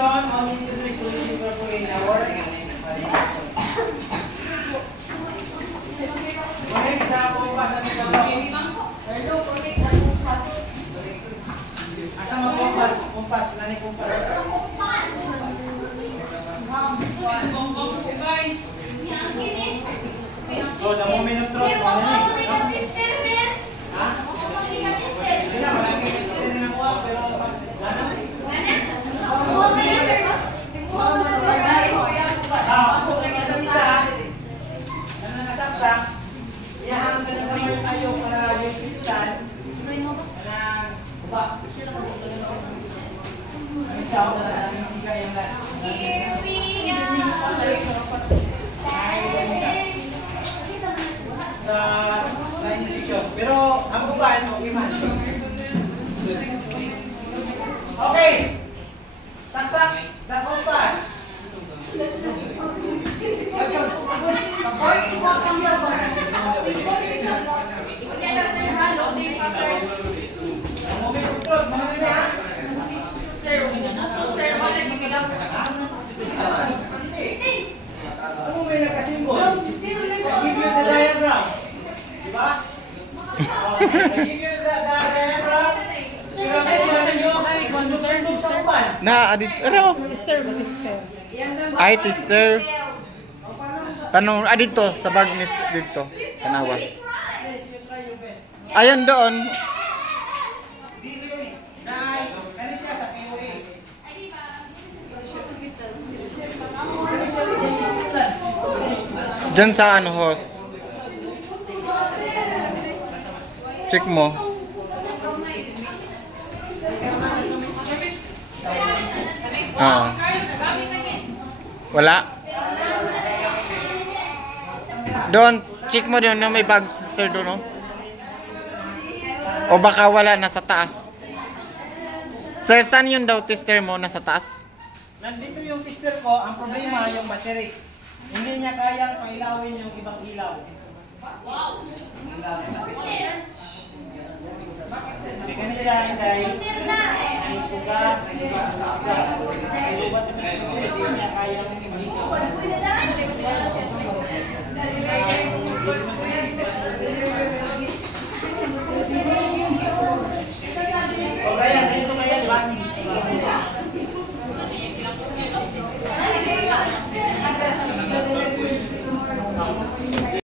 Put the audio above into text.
solution, only to the solution for in our connect the compass at the asa mo compass? Compass, nani compass? So, the moment of truth, hindi na, malaki kasi na nakuha, pero nakasaksak, iyahan ka na naman tayo para yung sikutan na uba. Ang siya ako na sinisika yung sa line section. Pero ang uban, okay man. Okay. Saksak, the compass. Ano may nagkasimbol? Give you the diagram. Diba? Give you the diagram. Na, adit, ano? Ay, tester. Tanong, dito, sa bag dito. Tanawa. Ayun doon. Diyan sa ano, host. Check mo. Wala. Doon, check mo doon na may bag sister doon, no? O baka wala, nasa taas. Sir, saan yun daw tester mo? Nasa taas? Nandito yung tester ko, ang problema yung battery. Hindi niya kayang pailawin yung ibang ilaw. Wow! Bigyan siya ay suga. Ay lubat na hindi niya kayang